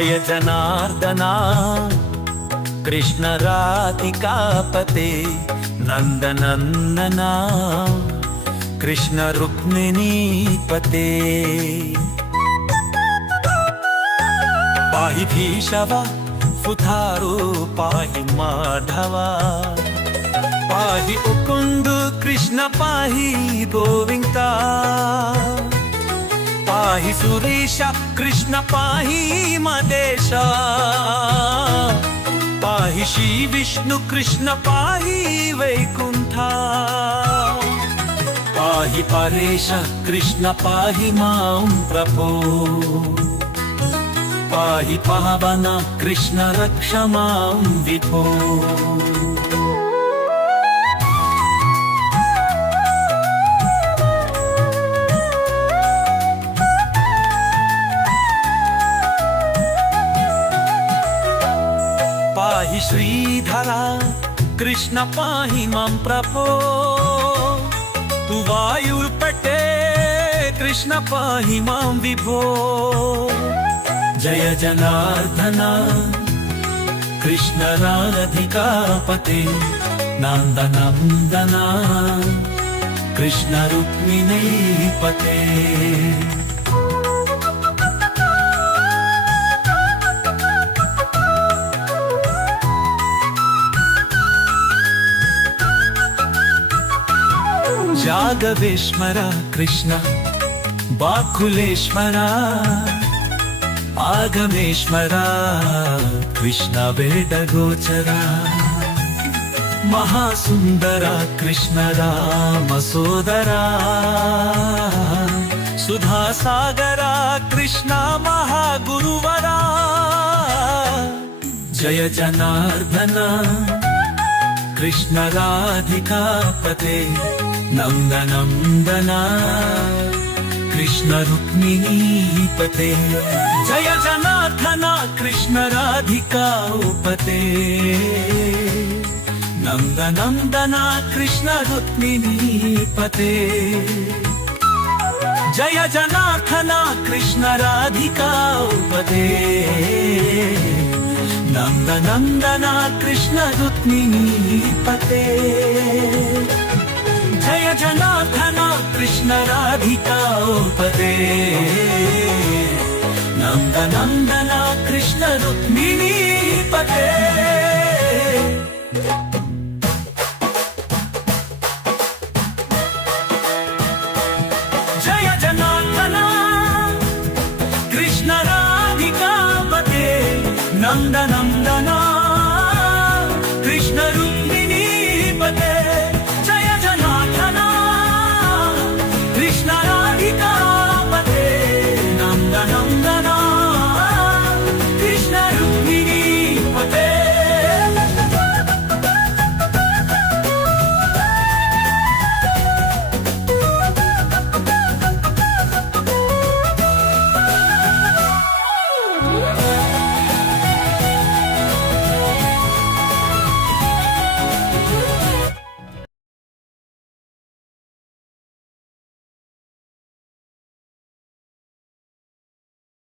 जय जनार्दना कृष्ण राधिकापते नंदनंदना कृष्ण रुक्मिणीपते पाहि भीषवा फुथारो पाहि माधवा पाहि मुकुंद कृष्ण पाहि गोविंदा पाहि सुरेश कृष्ण पाहि मदेशा पाहि श्री विष्णु कृष्ण पाहि वैकुंठा पाहि परेश कृष्ण पाहि मां प्रभो पाहि पावन कृष्ण रक्ष मां विभो पाहि श्रीधरा कृष्ण पाहि मां प्रभो तु वायुर्पटे कृष्ण पाहि मां विभो जय जनार्दना कृष्ण राधिकापते नंदनंदना कृष्ण रुक्मिणीपते जागवेश्वरा कृष्ण बाकुलेश्वरा आगमेश्वरा कृष्ण वेदगोचरा महासुंदरा कृष्ण राम सोदरा सुधा सागरा कृष्ण महागुरुवरा जय जनार्दना कृष्ण राधिकापते नंदनंदना कृष्ण रुक्मिणीपते जय जनार्दना कृष्ण राधिकापते नंदनंदना कृष्ण रुक्मिणीपते जय जनार्दना कृष्ण राधिकापते नंदनंदना कृष्ण रुक्मिणीपते जय जनार्दना कृष्ण राधिकापते नंदनंदना कृष्ण रुक्मिणीपते जय जनार्दना कृष्ण राधिकापते नंदनंदना